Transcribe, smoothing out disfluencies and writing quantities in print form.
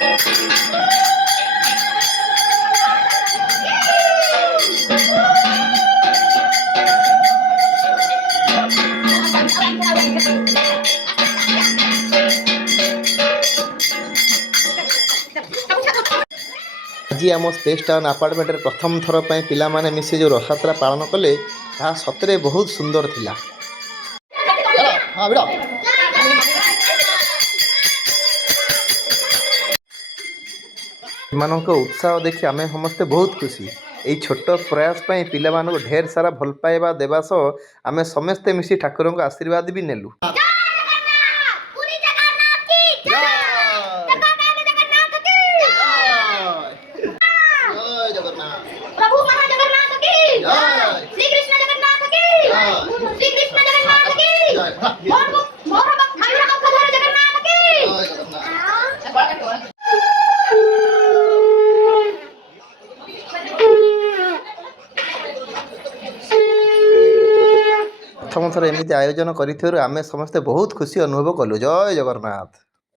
ଆଜି ଆମ space town ଆପାର୍ଟମେଣ୍ଟରେ ପ୍ରଥମ ଥର ପାଇଁ ପିଲାମାନେ ମିଶି ଯେଉଁ ରଥଯାତ୍ରା ପାଳନ କଲେ ତାହା ସତରେ ବହୁତ ସୁନ୍ଦର ଥିଲା। ସେମାନଙ୍କ ଉତ୍ସାହ ଦେଖି ଆମେ ସମସ୍ତେ ବହୁତ ଖୁସି। ଏହି ଛୋଟ ପ୍ରୟାସ ପାଇଁ ପିଲାମାନଙ୍କୁ ଢେର ସାରା ଭଲ ପାଇବା ଦେବା ସହ ଆମେ ସମସ୍ତେ ମିଶି ଠାକୁରଙ୍କ ଆଶୀର୍ବାଦ ବି ନେଲୁ। ପ୍ରଥମ ଥର ଏମିତି ଆୟୋଜନ କରିଥିବାରୁ ଆମେ ସମସ୍ତେ ବହୁତ ଖୁସି ଅନୁଭବ କଲୁ। ଜୟ ଜଗନ୍ନାଥ।